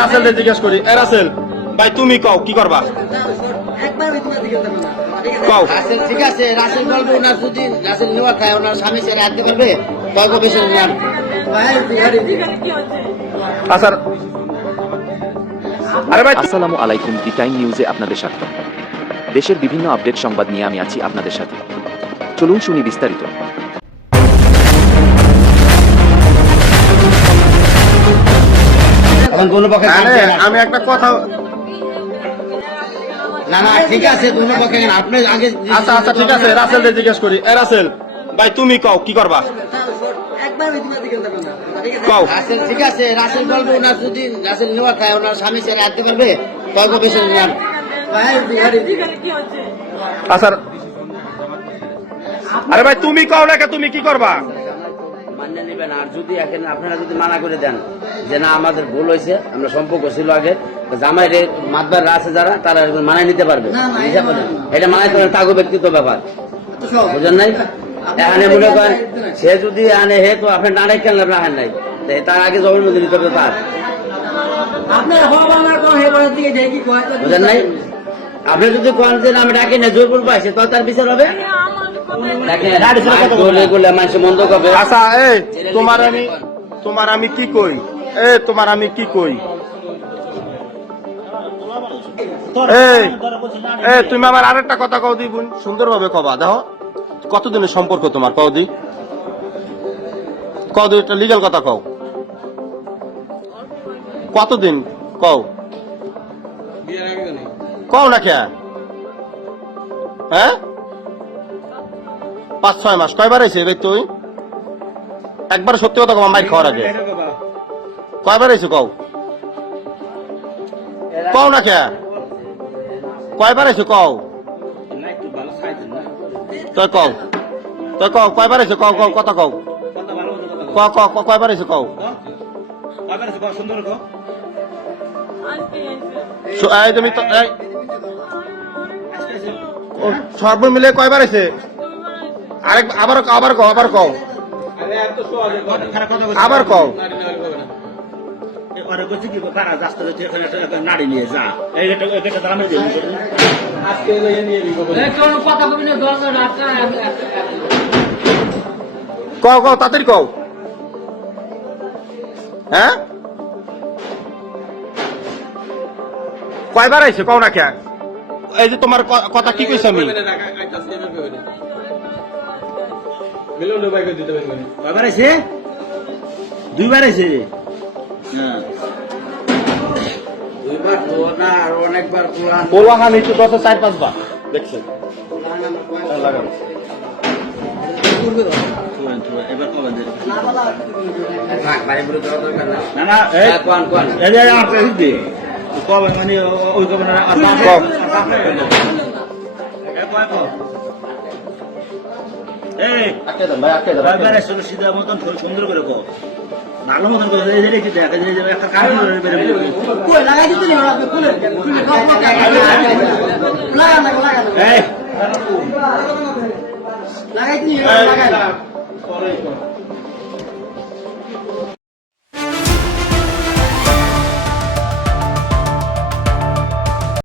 রাসেল জিজ্ঞেস করি, রাসেল ভাই তুমি কও কি করবা? কও। ঠিক আছে, রাসেল বলবো ওনার যদি রাসেল নেওয়া খায় ওনার স্বামী সে রাখতে পারবে গল্প বেশি নেন। আচ্ছা, আরে ভাই আসসালামু আলাইকুম, দি টাইম নিউজে আপনাদের স্বাগত। দেশের বিভিন্ন আপডেট সংবাদ নিয়ে আমি আছি আপনাদের সাথে। চলুন শুনি বিস্তারিত। আমি একটা কথা, না না ঠিক আছে, দুনো পক্ষে আপনি আগে। আচ্ছা আচ্ছা ঠিক আছে, রাসেল জিজ্ঞেস করি, রাসেল ভাই তুমি কও কি করবা? কও। রাসেল ঠিক আছে, রাসেল বলবো ওনার যদি রাসেল নেওয়া খায় ওনার স্বামী সে রাখতে পারবে গল্প বেশি নেন। আচ্ছা, আরে ভাই তুমি কও না, তুমি কি করবা? মান্য নেবেন, আর যদি এখানে আপনারা যদি মানা করে দেন যে না আমাদের ভুল হয়েছে, আমরা সম্পর্ক ছিল আগে, জামাই রে মাতবার আছে যারা তারা মানায় নিতে পারবে, এটা মানায় তোমার তাগো ব্যক্তিগত ব্যাপার, বুঝেন নাই? এখানে মনে করেন সে যদি আনে হে তো আপনার নাড়াই কেন রাখেন নাই, তার আগে জবানবন্দি নিতে হবে তার, বুঝেন নাই? আপনি যদি কোন যে আমি ডাকি না জোর করবো আসে তো তার বিচার হবে। আচ্ছা তোমার আমি কি কই, তোমার আমি কি কই, তুমি আমার আরেকটা কথা কও দি বোন, সুন্দর ভাবে কবা। দেখো কতদিনের সম্পর্ক তোমার, কও দি, একটা লিগ্যাল কথা কও, কতদিন কও, কও না কে? হ্যাঁ 5-6 মাস। কয়বার আইছে ভাই তুই? একবার সত্যি কথা কও, মাইর খাওয়ার আগে কয়বার আইছে কও, কও না কে? কয়বার আইছে কও, তুই কও, তুই কও কয়বার আইছে কও, কও কথা কও, কয়বার আইছে কও, তুমি সর্ব মিলে কয়বার আইছে? আবার কও, আবার কও, আবার কও, আবার কও। নারী নিয়ে যা কও কও তাড়াতাড়ি কও। হ্যাঁ কয়বার আইছে কও না কে? এই যে তোমার কথা কি কইছ আমি? কয়বার আইছে? 2বার আইছে। দুইবার তো না আর অনেকবার পোলা খান একটু 4-5 বার দেখছেন। এবার কবে দেবে? না না কবে মানে ওই কবে না সিধা মতন সুন্দর করে কো, ভালো মতন করে একটা কাজ লাগাই